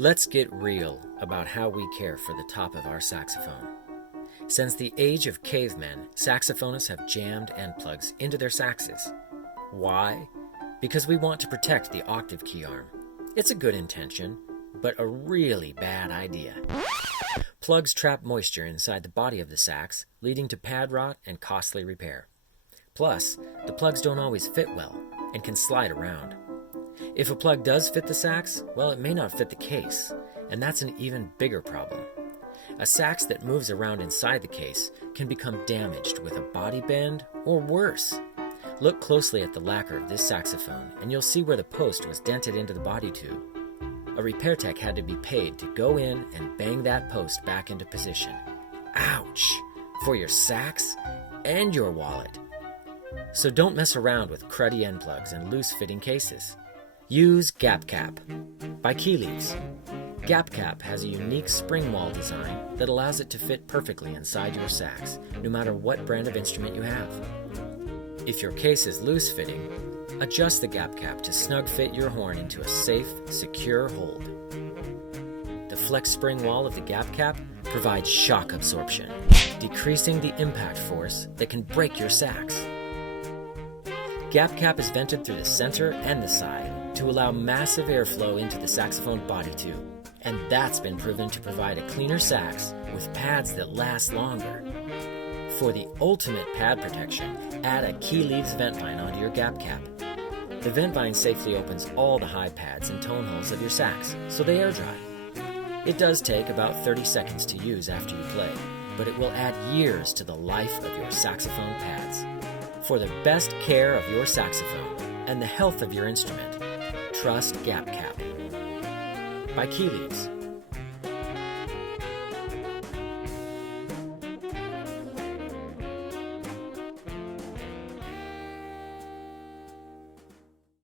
Let's get real about how we care for the top of our saxophone. Since the age of cavemen, saxophonists have jammed end plugs into their saxes. Why? Because we want to protect the octave key arm. It's a good intention, but a really bad idea. Plugs trap moisture inside the body of the sax, leading to pad rot and costly repair. Plus, the plugs don't always fit well and can slide around. If a plug does fit the sax, well, it may not fit the case, and that's an even bigger problem. A sax that moves around inside the case can become damaged with a body bend or worse. Look closely at the lacquer of this saxophone and you'll see where the post was dented into the body tube. A repair tech had to be paid to go in and bang that post back into position. Ouch! For your sax and your wallet. So don't mess around with cruddy end plugs and loose-fitting cases. Use GapCap by Key Leaves. GapCap has a unique spring wall design that allows it to fit perfectly inside your sax, no matter what brand of instrument you have. If your case is loose-fitting, adjust the GapCap to snug fit your horn into a safe, secure hold. The flex spring wall of the GapCap provides shock absorption, decreasing the impact force that can break your sax. GapCap is vented through the center and the side to allow massive airflow into the saxophone body tube, and that's been proven to provide a cleaner sax with pads that last longer. For the ultimate pad protection, add a Key Leaves vent vine onto your GapCap. The vent vine safely opens all the high pads and tone holes of your sax, so they air dry. It does take about 30 seconds to use after you play, but it will add years to the life of your saxophone pads. For the best care of your saxophone and the health of your instrument, trust GapCap by Key Leaves.